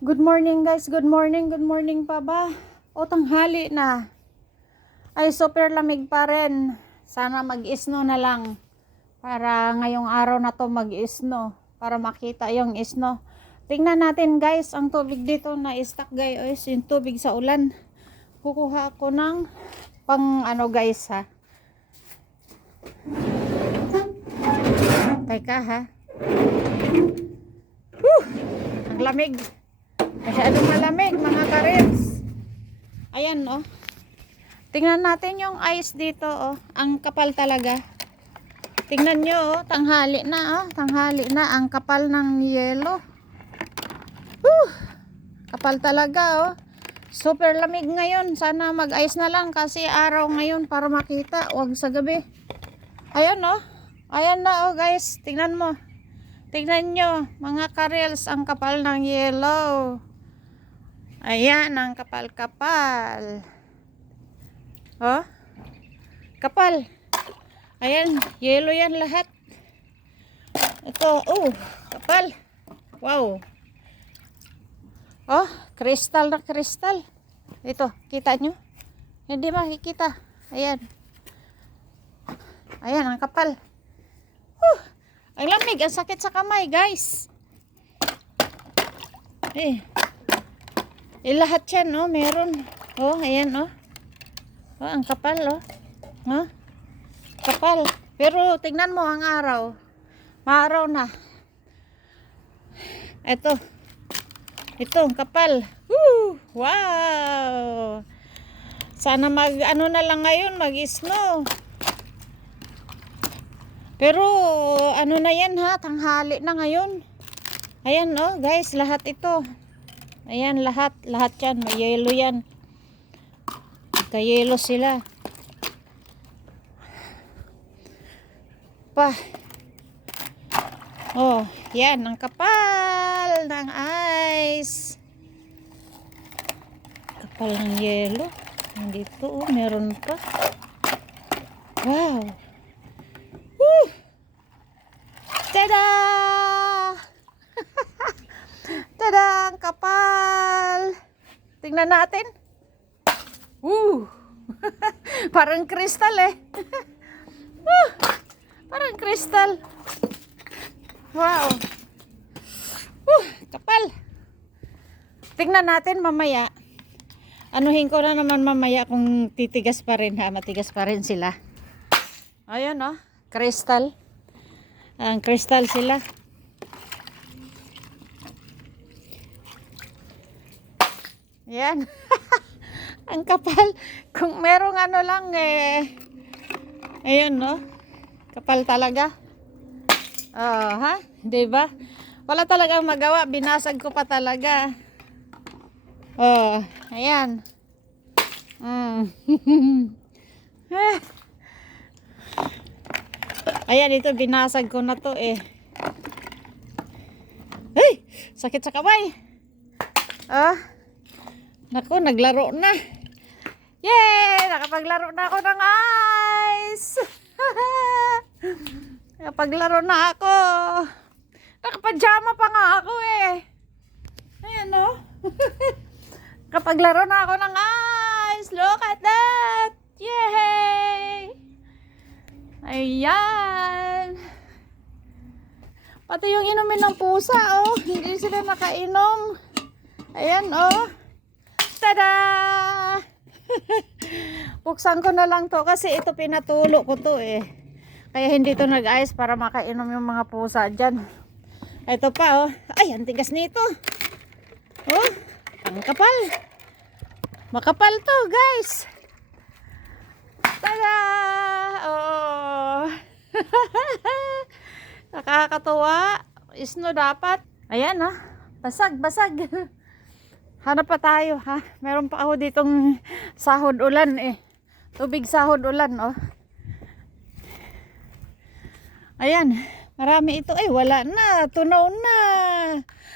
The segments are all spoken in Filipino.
Good morning guys, good morning pa ba? O tanghali na. Ay super lamig pa rin. Sana mag-isno na lang. Para ngayong araw na to mag-isno. Para makita yung isno. Tingnan natin guys, ang tubig dito na stock guys. Yung tubig sa ulan. Kukuha ako ng pang ano guys ha. Teka ha. Ang lamig. Masyadong malamig mga karibs. Ayan oh. Tingnan natin yung ice dito oh. Ang kapal talaga. Tingnan nyo oh. Tanghali na oh. Tanghali na. Ang kapal ng yelo. Kapal talaga oh. Super lamig ngayon. Sana mag-ice na lang kasi araw ngayon para makita. Huwag sa gabi. Ayan oh. Ayan na oh guys. Tingnan mo. Tingnan nyo mga karels. Ang kapal ng yelo. Ayan, ang kapal-kapal. Oh, kapal. Ayan, yellow yan lahat. Ito, oh, kapal. Wow. Oh, kristal na kristal. Ito, kita nyo? Hindi makikita. Ayan. Ayan, ang kapal. Ang lamig, ang sakit sa kamay, guys. Lahat yan, oh, meron. Oh, ayan, oh. Oh, ang kapal, oh. Oh, kapal. Pero, tingnan mo ang araw. Maaraw na. Ito. Ito, ang kapal. Woo! Wow! Sana ano na lang ngayon, mag-snow. Pero, ano na yan, ha? Tanghali na ngayon. Ayan, oh, guys, lahat ito. Ayan, lahat yan. May yellow yan. Magka-yellow sila. Pa. Oh, yan. Ang kapal ng ice. Kapal ng yellow. Nandito, oh, meron pa. Wow. Woo! Tada! Tada! Ang kapal! Tingnan natin. Woo! Parang kristal eh. Parang kristal. Wow. Kapal. Tingnan natin mamaya. Anuhin ko na naman mamaya kung titigas pa rin ha. Matigas pa rin sila. Ayun oh. Kristal. Ang kristal sila. Yan. Ang kapal. Kung merong ano lang eh. Ayun no. Kapal talaga. Oh, ha? 'Di ba? Wala talagang magawa. Binasag ko pa talaga. Oh, ayan. Ayan, ito binasag ko na to eh. Hey! Sakit sa kamay. Ah. Naku, naglaro na. Yay! Nakapaglaro na ako ng ice. Nakapaglaro na ako. Nakapajama pa nga ako eh. Ayan o. Nakapaglaro na ako ng ice. Look at that. Yay! Ayan. Pati yung inumin ng pusa oh. Hindi sila nakainom. Ayan oh. Tada! Buksan ko na lang to kasi ito pinatulo ko to eh. Kaya hindi to nag-ice para makainom yung mga pusa dyan. Ito pa oh. Ay, ang tigas nito. Oh, ang kapal. Makapal to guys. Tada! Oh. Nakakatuwa. Isno dapat. Ayan oh. Basag, basag. Hanap pa tayo ha. Meron pa ako ditong sahod ulan eh. Tubig sahod ulan oh. Ayan. Marami ito. Ay wala na. Tunaw na.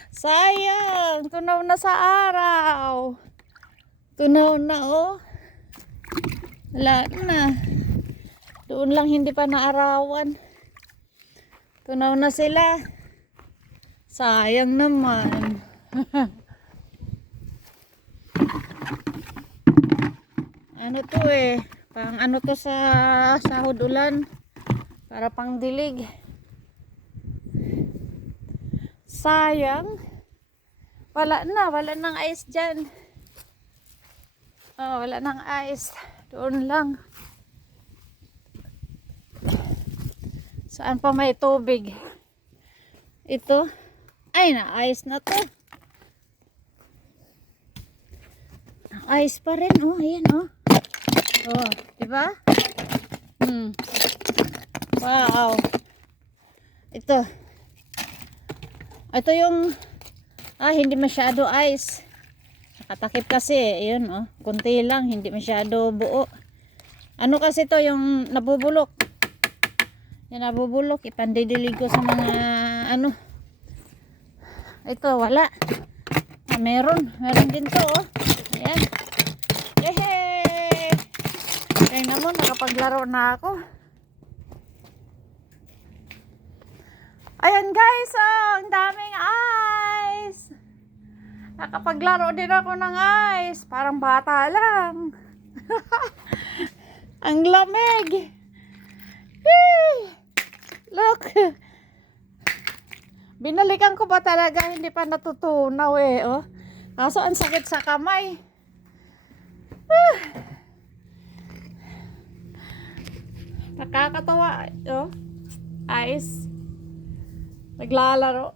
Sayang. Tunaw na sa araw. Tunaw na oh. Wala na. Doon lang hindi pa naarawan. Tunaw na sila. Sayang naman. Ano to eh, pang ano to sa sahod ulan, para pang dilig. Sayang, wala nang ice dyan. Oh, wala nang ice, doon lang. Saan pa may tubig? Ito, ay na-ice na to. Ice pa rin, oh, ayan, oh. Oh, diba? Wow. Ito yung hindi masyado ice. Nakatakip kasi, ayun, oh. Kunti lang, hindi masyado buo. Ano kasi to yung nabubulok? Yung nabubulok, ipandidilig ko sa mga ano. Ito, wala. Meron din to, oh. Ayan. Yehey! Tingnan mo, nakapaglaro na ako. Ayan guys, oh, ang daming ice. Nakapaglaro din ako ng ice. Parang bata lang. Ang lamig. Hey! Look. Binalikan ko ba talaga, hindi pa natutunaw eh, oh. Kaso ang sakit sa kamay. Nakakatawa, oh. Ice. Naglalaro.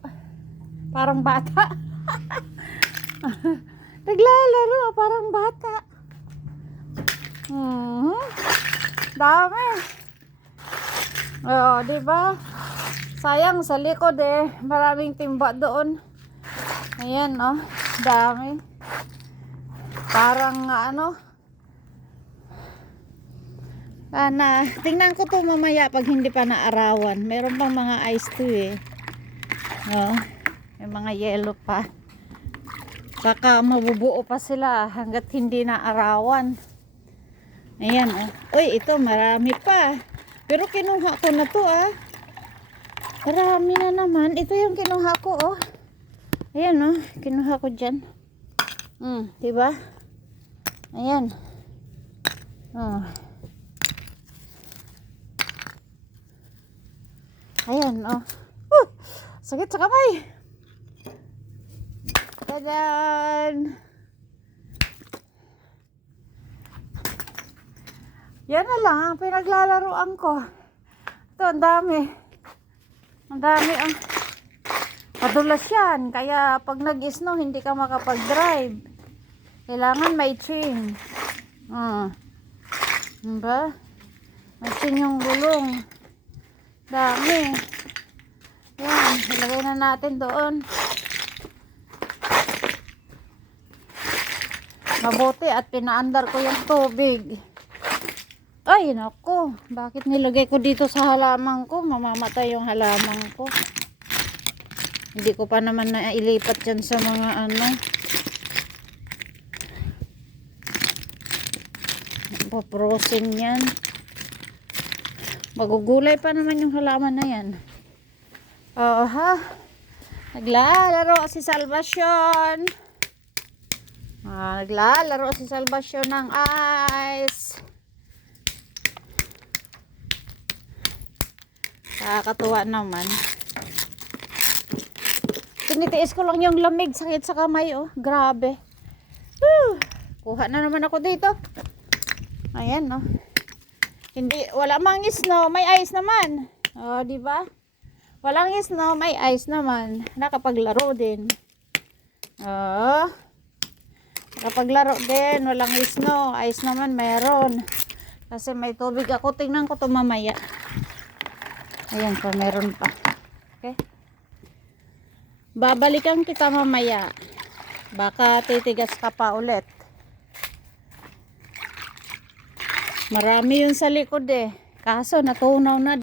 Parang bata. Naglalaro, parang bata. Dami. Oh, diba? Sayang sa likod eh. Maraming timba doon. Ayan, oh. Dami. Parang ano. Tingnan ko to mamaya pag hindi pa naarawan. Meron pang mga ice to eh. Oh, may mga yellow pa. Baka mabubuo pa sila hanggat hindi naarawan. Ayan, oh. Uy, ito marami pa. Pero kinuha ko na to, ah. Marami na naman. Ito yung kinuha ko, oh. Ayan, oh. Kinuha ko dyan. Diba? Ayan. Oh. Ayan, oh. Sakit sa kamay. Tadan! Yan na lang ang pinaglalaroan ko. Ito, ang dami. Ang dami, oh. Padulas yan. Kaya pag nag-snow, hindi ka makapag-drive. Kailangan may chain. Diba? May chain yung gulong. Dami. Yan. Ilagay na natin doon. Mabuti at pinaandar ko yung tubig. Ay, naku. Bakit nilagay ko dito sa halaman ko? Mamamatay yung halaman ko. Hindi ko pa naman nailipat dyan sa mga ano. Paprosin yan. Magugulay pa naman yung halaman na yan. Oh, ha? Naglalaro si Salvacion. Naglalaro si Salvacion ng ice. Nakakatuwa naman. Tinitiis ko lang yung lamig, sakit sa kamay, oh. Grabe. Kuha na naman ako dito. Ayan, oh. Wala mang snow, may ice naman. Oh, di ba? Walang snow, may ice naman. Nakapaglaro din. Oh. Nakapaglaro din, walang snow, ice naman meron. Kasi may tubig ako, tingnan ko to mamaya. Ayan pa, meron pa. Okay? Babalikan kita mamaya. Baka titigas ka pa ulit. Marami yun sa likod eh. Kaso natunaw na.